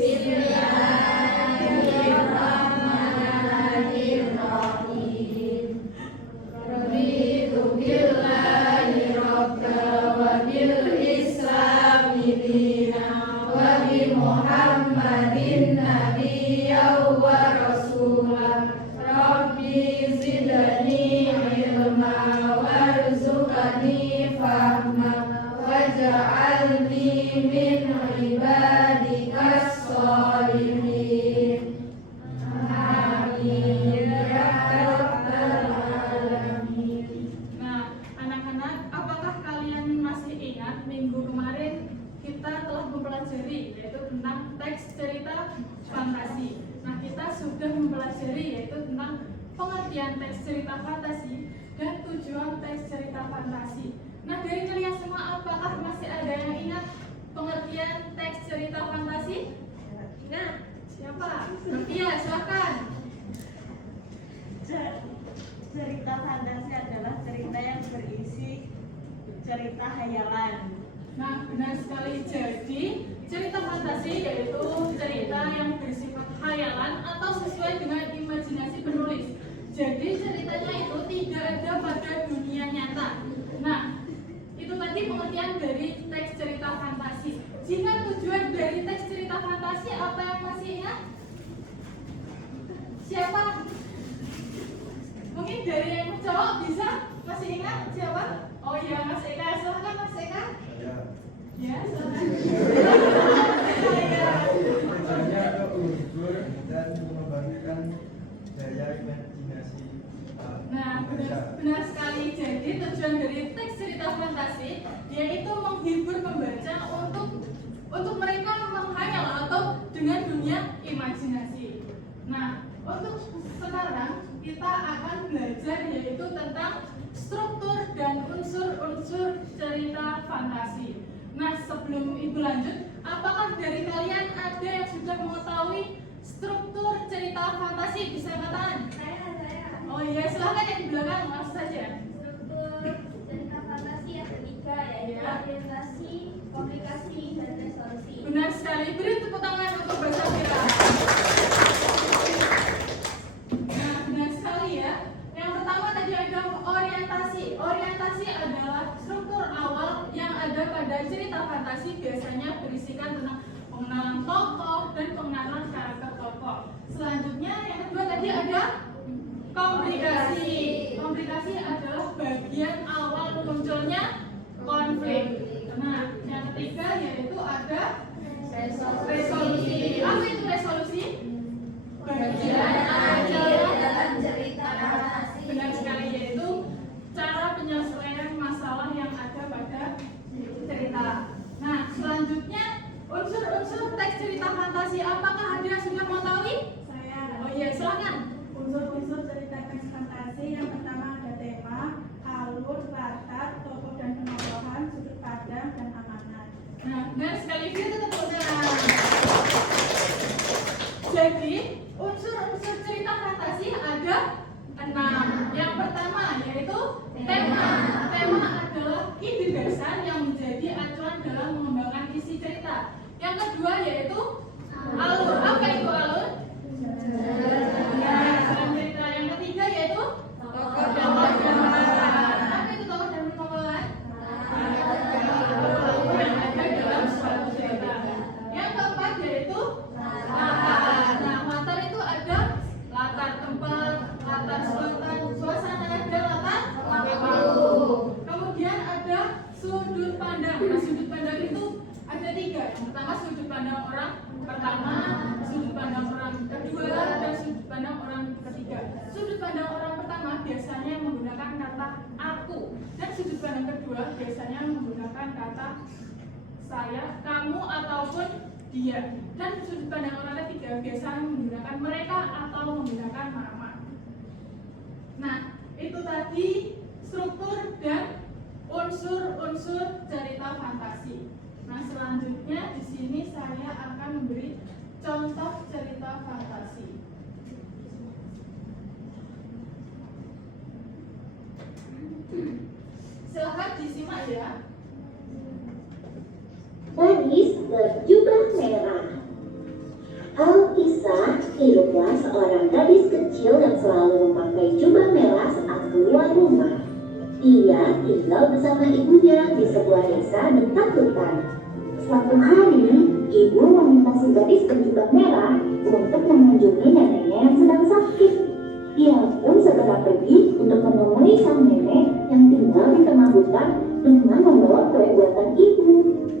Bismillahirrahmanirrahim. Raditu billahi rabba wa bil islami dina wa bi Muhammadin nabiyyan wa rasulah. Rabbi zidni ilma warzuqni fahma waj'alni min ibadikas sholihin. Amin ya rabbal alamin. Nah, anak-anak, apakah kalian masih ingat minggu kemarin kita telah mempelajari yaitu tentang teks cerita fantasi. Nah, kita sudah mempelajari yaitu tentang pengertian teks cerita fantasi dan tujuan teks cerita fantasi. Nah, dari kalian semua apakah masih ada yang ingat pengertian teks cerita fantasi? Ingat? Siapa? Nantia, silakan. Cerita fantasi adalah cerita yang berisi cerita hayalan. Nah, benar sekali. Jadi, cerita fantasi yaitu cerita yang bersifat hayalan atau sesuai dengan imajinasi penulis. Jadi, ceritanya itu tidak ada pada dunia nyata. Nah, itu tadi pengertian dari teks cerita fantasi. Jika tujuan dari teks cerita fantasi, apa yang masih ingat? Siapa? Mungkin dari yang cowok bisa masih ingat siapa? Oh iya, Mas Eka. Silakan Mas Eka. Ya, silakan. Tujuannya untuk menghibur dan mengembangkan daya imajinasi. Nah, benar sekali. Jadi tujuan dari teks cerita fantasi yaitu menghibur pembaca untuk mereka menghayal atau dengan dunia imajinasi. Nah, untuk sekarang kita akan belajar yaitu tentang struktur dan unsur-unsur cerita fantasi. Nah, sebelum itu lanjut, apakah dari kalian ada yang sudah mengetahui struktur cerita fantasi? Bisa katakan? Saya. Oh iya, silakan yang di belakang, langsung saja. Struktur cerita fantasi ada 3, yaitu orientasi, komplikasi, dan resolusi. Benar sekali. Beri tepuk tangan untuk Mbak Safira. Nah, benar sekali ya. Yang pertama tadi ada orientasi. Orientasi adalah struktur awal yang ada pada cerita fantasi, biasanya berisikan tentang pengenalan tokoh dan pengenalan karakter tokoh. Selanjutnya yang kedua tadi ada komplikasi. Komplikasi adalah bagian awal munculnya konflik. Nah, yang ketiga yaitu ada resolusi. Apa itu resolusi? Bagian akhir dalam cerita fantasi. Benar sekali, yaitu cara penyelesaian masalah yang ada pada cerita. Nah, selanjutnya unsur-unsur teks cerita fantasi. Apakah ada yang sudah mengetahui? Saya. Oh iya, silakan. Unsur-unsur cerita teks fantasi yang pertama ada tema, alur, latar, tokoh dan penokohan, sudut pandang, dan amanat. Nah, benar sekali, kita tepuk tangan. Jadi, unsur-unsur cerita fantasi ada 6. Yang pertama yaitu tema. Tema adalah ide dasar yang menjadi acuan dalam mengembangkan isi cerita. Yang kedua yaitu alur. Apa itu alur? Jalan cerita. Yang ketiga yaitu tokoh dan penokohan. Apa itu tokoh dan penokohan? Yang ada dalam suatu cerita. Yang keempat yaitu latar. Nah, latar itu ada latar tempat, latar suasana, dan latar waktu. Kemudian ada sudut pandang. Nah, sudut pandang itu ada 3. Yang pertama sudut pandang orang pertama, sudut pandang orang kedua, dan sudut pandang orang ketiga. Sudut pandang orang pertama biasanya menggunakan kata aku, dan sudut pandang kedua biasanya menggunakan kata saya, kamu, ataupun dia. Dan sudut pandang orang ketiga biasanya menggunakan mereka atau menggunakan mama. Nah, itu tadi struktur dan unsur-unsur cerita fantasi. Nah, selanjutnya di sini saya akan memberi contoh cerita fantasi. Silahkan disimak ya. Gadis berjubah merah. seorang gadis kecil yang selalu memakai jubah merah saat keluar rumah. Ia tinggal bersama ibunya di sebuah desa dekat hutan. Suatu hari, ibu meminta si gadis berjubah merah untuk mengunjungi neneknya yang sedang sakit. Ia pun segera pergi untuk menemui sang nenek yang tinggal di tengah hutan dengan membawa kue buatan ibu.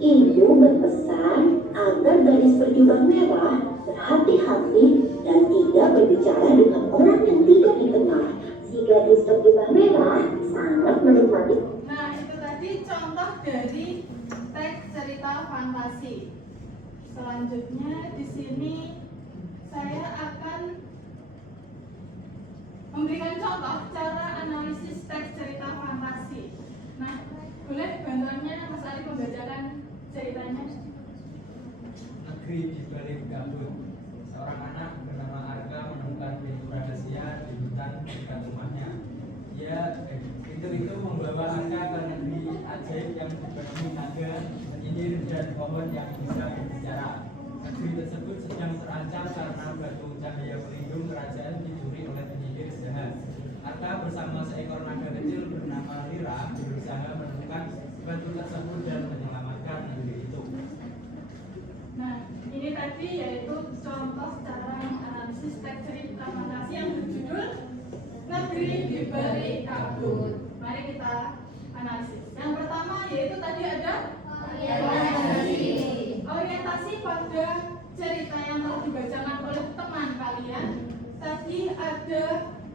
Ibu berpesan agar gadis berjubah merah berhati-hati dan tidak berbicara dengan orang yang tidak dikenal. Si gadis berjubah merah sangat menikmati. Nah, itu tadi contoh dari teks cerita fantasi. Selanjutnya di sini saya akan memberikan contoh cara analisis teks cerita fantasi. Nah, boleh bantuannya Mas Ali membacakan ceritanya? Negeri di balik gambut. Seorang anak bernama Arka menemukan pintu rahasia di hutan dekat rumahnya. Pintu itu membawa Arka ke negeri ajaib yang dipenuhi naga, penyihir, dan pohon yang bisa berbicara. Negeri tersebut sedang terancam karena batu cahaya pelindung kerajaan dicuri oleh penyihir jahat. Arka bersama seekor naga kecil bernama Lira berusaha menemukan batu tersebut dan menyelamatkan negeri itu. Nah, ini tadi yaitu contoh cara menganalisis teks cerita fantasi yang berjudul Negeri di Balik Kabut. Mari kita analisis. Yang pertama yaitu tadi ada orientasi pada cerita yang telah dibacakan oleh teman kalian. Tadi ada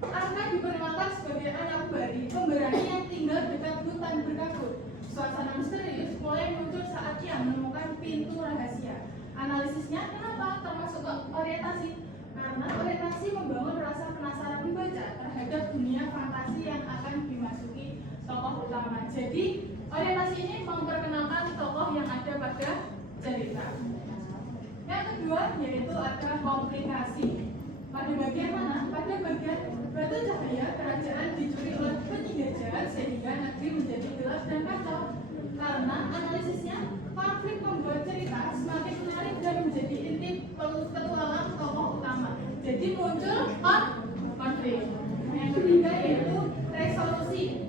Arka diperkenalkan sebagai anak pemberani yang tinggal dekat hutan berkabut. Suasana misterius mulai muncul saat ia menemukan pintu rahasia. Analisisnya kenapa termasuk orientasi? Karena orientasi membangun rasa penasaran membaca terhadap dunia fantasi yang akan dimasuki tokoh utama. Jadi orientasi ini memperkenalkan tokoh yang ada pada cerita. Yang kedua yaitu ada komplikasi. Pada bagian mana? Pada bagian batu cahaya kerajaan dicuri oleh penyihir jahat sehingga negeri menjadi gelap dan kacau. Karena analisisnya konflik membuat cerita semakin menarik dan menjadi inti petualang tokoh utama. Jadi muncul konflik. Yang ketiga yaitu resolusi.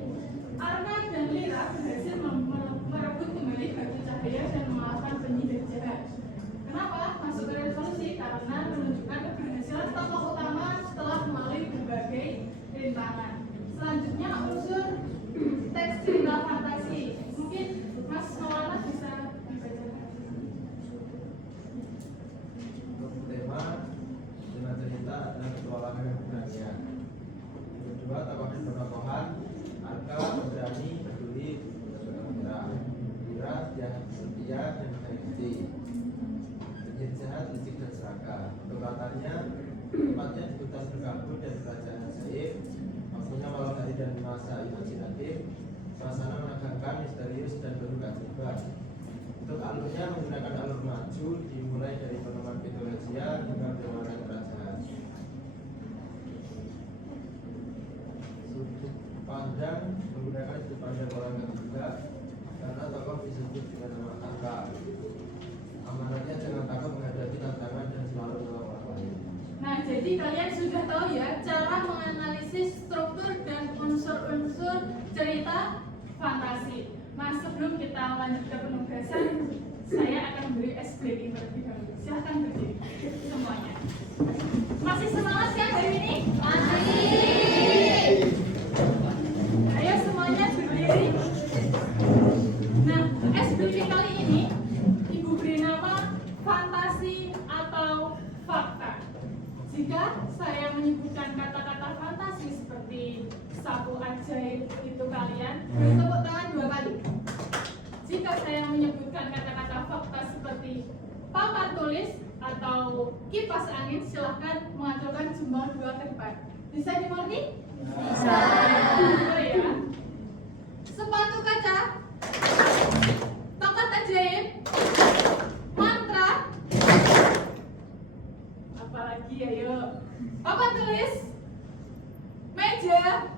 Arka dan Lira berhasil merebut kembali batu cahaya dan mengalahkan penyihir jahat. Kenapa masuk ke resolusi? Karena menunjukkan keberhasilan tokoh utama setelah melalui berbagai rintangan. Selanjutnya unsur teks cerita fantasi. Mungkin Mas Maulana bisa dibacakan. Untuk tema cerita adalah petualangan yang keberanian. Kedua, tokoh-tokohan Arka pemberani, peduli, bergerak. Lira yang setia dan mengerti. Penyihir jahat, licik dan serakah. Untuk latarnya, tempatnya di hutan berkabut dan kerajaan ajaib. Maksudnya malam hari dan masa imajinatif. Suasana menegangkan, misterius dan penuh keajaiban. Untuk alurnya menggunakan alur maju, dimulai dari penemuan pintu rahasia hingga penyerangan kerajaan. Sudut pandang menggunakan sudut pandang orang ketiga karena tokoh disebut dengan nama Arka. Amanatnya jangan takut menghadapi tantangan dan selalu menolong orang lain. Nah, jadi kalian sudah tahu ya cara menganalisis struktur dan unsur-unsur cerita fantasi. Nah, sebelum kita lanjut ke penugasan, saya akan beri ice breaking terlebih dahulu. Silahkan berdiri semuanya. Masih semangat kan hari ini? Masih. Ayo semuanya berdiri. Nah, ice breaking kali ini Ibu beri nama fantasi atau fakta. Jika saya menyebutkan kata-kata fantasi seperti sapu ajaib, itu kalian beri tepuk tangan 2 kali. Jika saya menyebutkan kata-kata fakta seperti papan tulis atau kipas angin, silahkan mengajukan jempol 2 ke depan. Bisa dimengerti? Bisa. Ya. Sepatu kaca, tongkat ajaib, mantra, apalagi ayo, papan tulis, meja,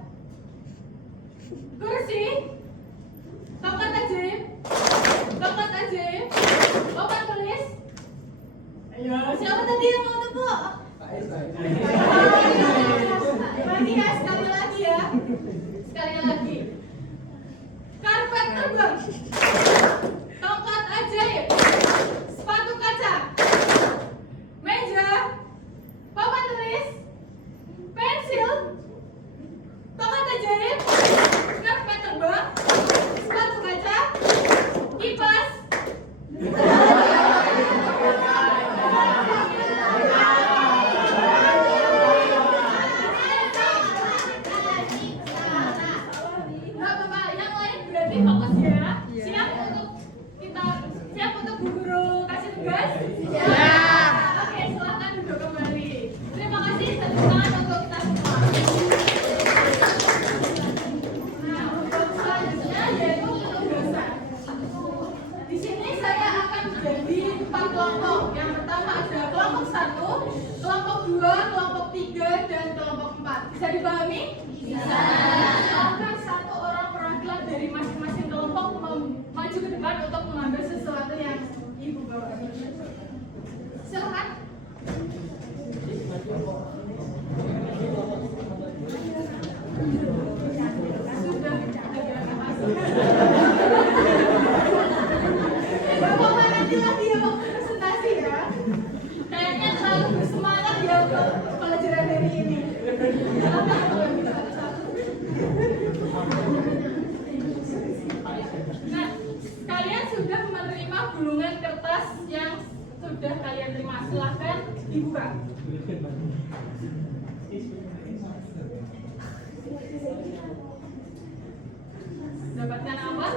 kursi, tongkat ajaib, papan tulis. Ayo, siapa tadi yang mau tepuk? Lagi ya, sekali lagi ya. Sekali lagi. Karpet terbang. Tongkat ajaib. Sepatu kaca. Meja. Papan tulis. Pensil. Tongkat ajaib. Karpet terbang. Sepatu kaca. Kipas. Fokus ya. Siap untuk kita siap untuk Bu Guru kasih tugas? Siap. Oke, silakan duduk kembali. Terima kasih, tepuk tangan untuk kita semua. Nah, untuk selanjutnya yaitu penugasan. Di sini saya akan bagi 4 kelompok. Yang pertama ada kelompok 1, kelompok 2, kelompok 3, dan kelompok 4. Bisa dipahami? Bisa. Silakan satu orang perwakilan dari masing-masing kelompok maju ke depan untuk mengambil sesuatu yang Ibu bawa. Silakan. Sudah Bapak nanti lagi ya waktu presentasi ya. Kayaknya terlalu bersemangat ya untuk pelajaran hari ini. Nah, kalian sudah menerima gulungan kertas yang sudah kalian terima. Silahkan dibuka. Dapatkan apa?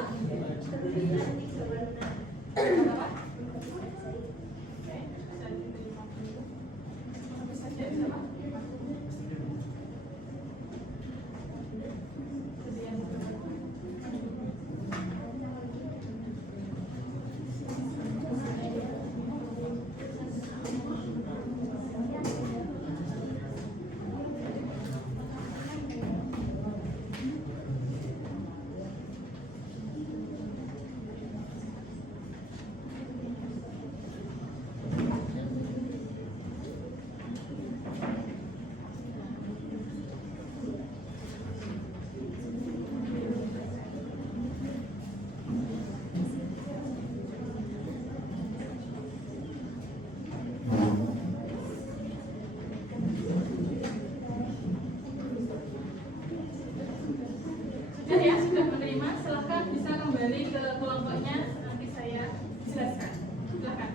Sudah menerima, silahkan bisa kembali ke kelompoknya, nanti saya jelaskan. Silahkan.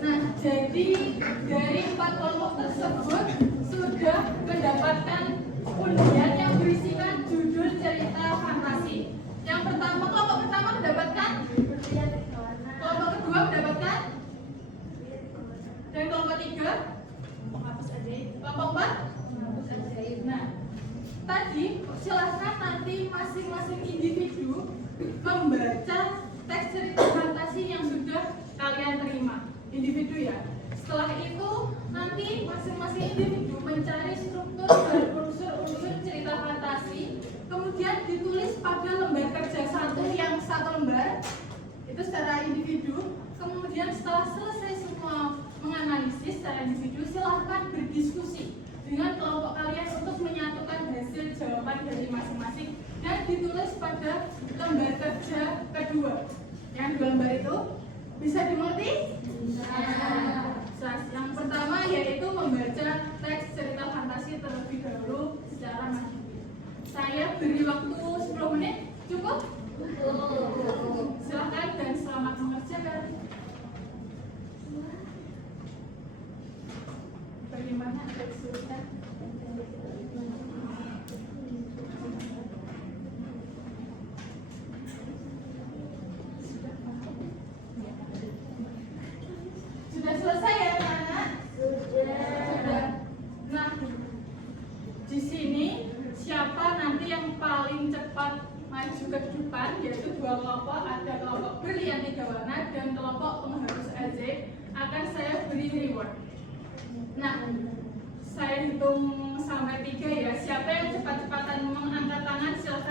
Nah, jadi dari 4 kelompok tersebut sudah mendapatkan undian yang berisikan judul cerita fantasi. Yang pertama, kelompok pertama mendapatkan, kelompok kedua mendapatkan, dan kelompok 3, kelompok 4. Nah, tadi silahkan nanti masing-masing individu membaca teks cerita fantasi yang sudah kalian terima. Individu ya. Setelah itu nanti masing-masing individu mencari struktur dan unsur-unsur cerita fantasi, kemudian ditulis pada lembar kerja yang satu lembar itu secara individu. Kemudian setelah selesai semua menganalisis secara individu, silahkan berdiskusi dengan kelompok kalian untuk menyatukan hasil jawaban dari masing-masing dan ditulis pada lembar kerja kedua. Yang 2 lembar itu bisa dimengerti? Yang pertama yaitu membaca teks cerita fantasi terlebih dahulu secara mandiri. Saya beri waktu 10 menit, cukup? Silakan dan selamat mengerjakan. Bagaimana ada kesulitan? Sudah selesai ya anak-anak? Sudah. Nah, di sini siapa nanti yang paling cepat maju ke depan, yaitu 2 kelompok, ada kelompok berlian 3 warna dan kelompok pengharus ajaib, akan saya beri reward. Nah, saya hitung sampai 3 ya. Siapa yang cepat-cepatan mengangkat tangan silahkan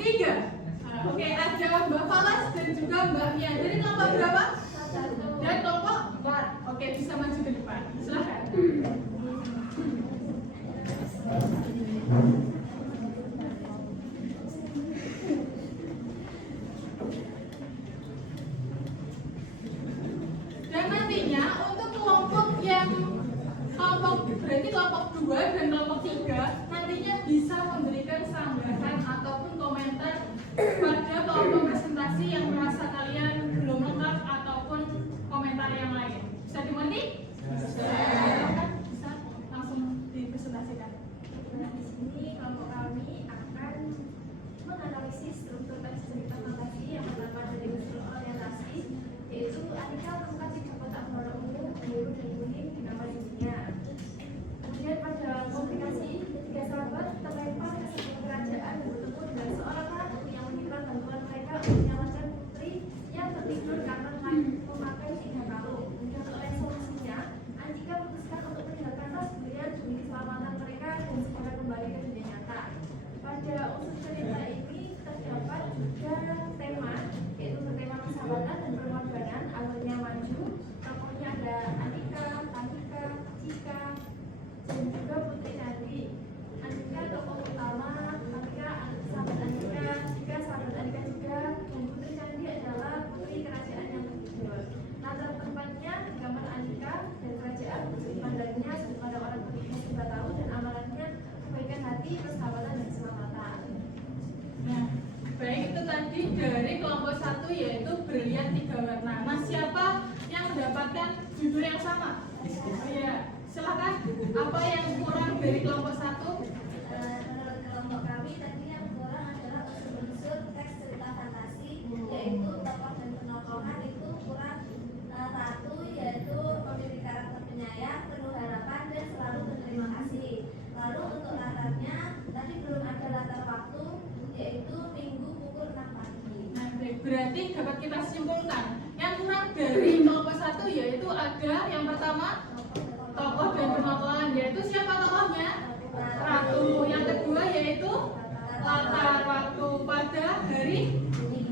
3. Oke, ada Mbak Falas dan juga Mbak Mia. Jadi kelompok berapa? Dan kelompok 4. Oke, bisa maju ke depan. Silakan. Dan nantinya untuk kelompok berarti kelompok 2 dan kelompok 3 nantinya bisa memberikan sanggahan ataupun komentar pada kelompok presentasi yang merasa kalian belum lengkap ataupun komentar yang lain. Bisa dimengerti? Bisa langsung dipresentasikan. Nah, di sini kelompok kami akan menganalisis struktur teks cerita fantasi yang pertama dari unsur orientasi, yaitu Anika menemukan 3 kotak warna ungu, biru, dan kuning di nama dunia. Kemudian pada komplikasi, 3 sahabat terlempar ke sebuah kerajaan dan bertemu dengan seorang ratu yang meminta bantuan mereka untuk menyelamatkan putri yang tertidur karena memakai 3 kalung. Dan oleh solusinya, Anika memutuskan untuk meninggalkan ras beliau demi keselamatan mereka dan segera kembali ke dunia nyata. Pada unsur cerita ini terdapat juga tema, yaitu bertema persahabatan dan pengorbanan, alurnya maju. Tokohnya ada Anika, Tanika, Cika, dan juga Putri Nadi. Anika tokoh utama, Tanika sahabat Anika, Cika sahabat Anika juga, dan Putri Nadi adalah putri kerajaan yang tertidur. Latar tempatnya di kamar Anika dan kerajaan, sudut pandangnya kepada orang berusia 2 tahun dan amalannya kebaikan hati, persahabatan dan keselamatan. Nah, baik, itu tadi dari kelompok 1 yaitu brilian 3 warna. Nah, siapa yang mendapatkan judul yang sama? Iya, silakan. Apa yang kurang dari kelompok 1? Menurut kelompok kami tadi yang kurang adalah unsur-unsur teks cerita fantasi, yaitu tokoh dan penokohan itu kurang. Satu yaitu memiliki karakter penyayang, penuh harapan dan selalu berterima kasih. Lalu untuk latarnya tadi belum ada latar waktu, yaitu Minggu pukul 6 pagi. Nah, baik, berarti dapat kita simpulkan yang kurang dari kelompok 1 yaitu ada yang pertama tokoh dan penokohan, yaitu siapa tokohnya? Ratu. Yang kedua yaitu latar waktu pada hari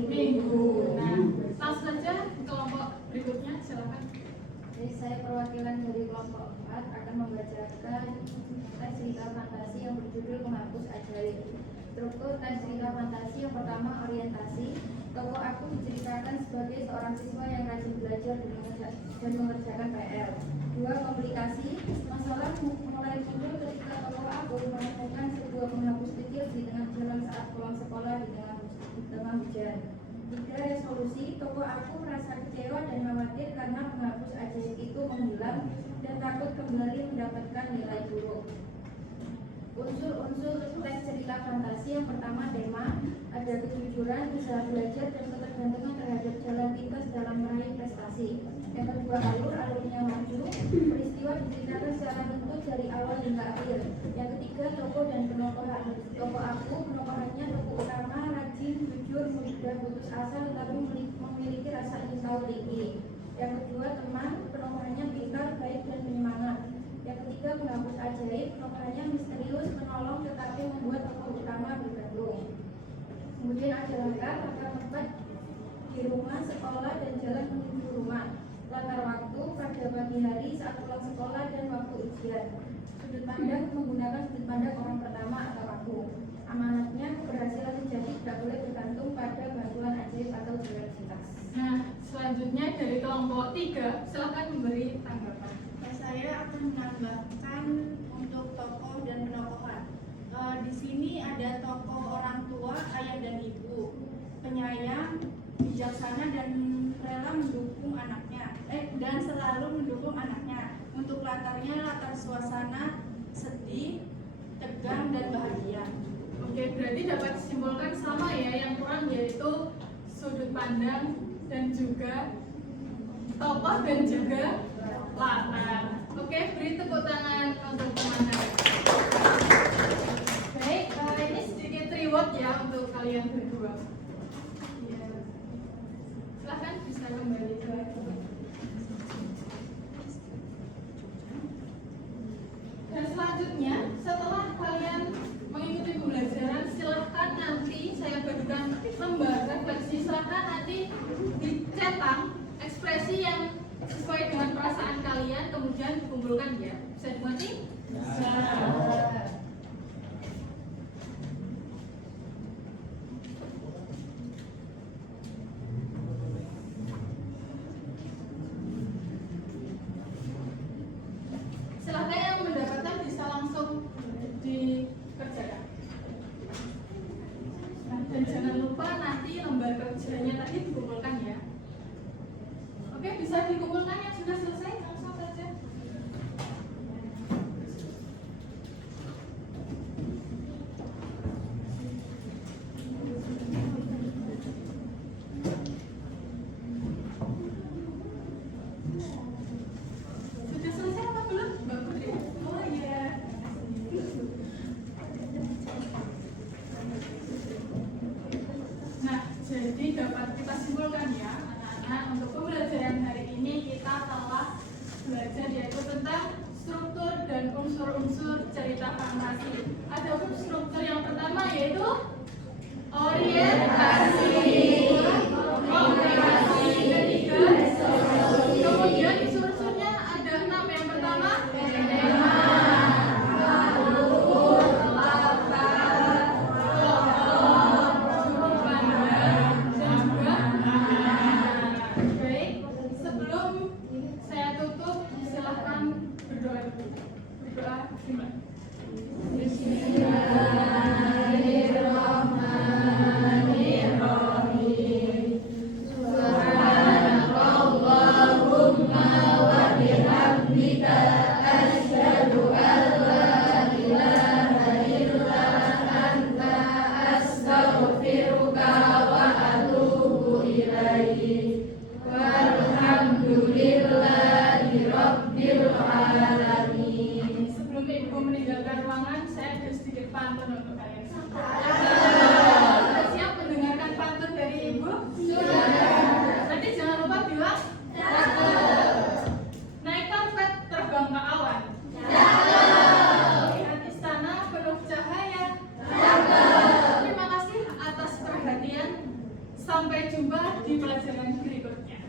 Minggu. Nah, langsung saja kelompok berikutnya, silakan. Jadi saya perwakilan dari kelompok 4 akan membacakan teks cerita fantasi yang berjudul Penghapus Ajaib. Struktur teks cerita fantasi yang pertama orientasi. Tokoh aku diceritakan sebagai seorang siswa yang rajin belajar dan mengerjakan PR. 2. Komplikasi. Masalah mulai muncul ketika tokoh aku menemukan sebuah penghapus kecil di tengah jalan saat pulang sekolah di tengah hujan. 3. Resolusi. Tokoh aku merasa kecewa dan khawatir karena penghapus ajaib itu menghilang dan takut kembali mendapatkan nilai buruk. Unsur-unsur teks cerita fantasi yang pertama tema, ada kejujuran, usaha belajar dan ketergantungan terhadap jalan pintas dalam meraih prestasi. Yang kedua alurnya maju, peristiwa diceritakan secara bentuk dari awal hingga akhir. Yang ketiga tokoh dan penokohan. Tokoh aku, penokohannya tokoh utama, rajin, jujur, mudah putus asa tetapi memiliki rasa ingin tahu tinggi. Yang kedua teman, penokohannya pintar, baik dan penyemangat. Yang ketiga penghapus ajaib, penokohannya misterius, menolong tetapi membuat tokoh utama bergantung. Kemudian ada latar tempat di rumah, sekolah dan jalan menuju rumah. Latar waktu pada pagi hari saat pulang sekolah dan waktu ujian. Sudut pandang menggunakan sudut pandang orang pertama atau aku. Amanatnya keberhasilan menjadi tidak boleh bergantung pada bantuan ajaib atau diversitas. Nah, selanjutnya dari kelompok 3, silakan memberi tanggapan. Saya akan menambahkan untuk tokoh dan penokohan. Di sini ada tokoh orang tua, ayah dan ibu, penyayang, bijaksana dan rela mendukung anaknya, dan selalu mendukung anaknya. Untuk latarnya latar suasana sedih, tegang dan bahagia. Oke, berarti dapat disimpulkan sama ya, yang kurang yaitu sudut pandang dan juga tokoh dan juga latar. Oke, beri tepuk tangan untuk teman-teman. Baik, ini sedikit reward ya untuk kalian berdua. Ya. Silahkan bisa kembali ke. Dan selanjutnya, setelah kalian mengikuti pembelajaran, silahkan nanti saya kalian bagikan lembar refleksi, silahkan nanti dicetak ekspresi yang sesuai dengan perasaan kalian, kemudian dikumpulkan ya. Bisa dimengerti? Bisa. Silahkan yang mendapatkan bisa langsung dikerjakan. Nah, dan jangan lupa nanti lembar kerjanya tadi dikumpulkan ya. Oke, bisa dikumpulkan yang sudah selesai langsung saja. Sudah selesai apa belum, Mbak Putri? Oh iya. Nah, jadi dapat kita simpulkan ya, anak-anak, untuk pembelajaran hari ini kita telah belajar yaitu tentang struktur dan unsur-unsur cerita fantasi. Ada struktur yang pertama yaitu orientasi, komunikasi, ketiga, kemudian unsur-unsurnya ada 6. Yang pertama tema, alur, latar, tokoh, sudut pandang, dan juga baik. Sebelum saya tutup, silahkan berdoa. Berdoa gimana? Sebelum Ibu meninggalkan ruangan, saya ada sedikit pantun untuk kalian. Sudah siap mendengarkan pantun dari Ibu? Sudah. Nanti jangan lupa bilang naik karpet terbang ke awan. Lihat istana penuh cahaya. Terima kasih atas perhatian. Sampai jumpa di pelajaran berikutnya.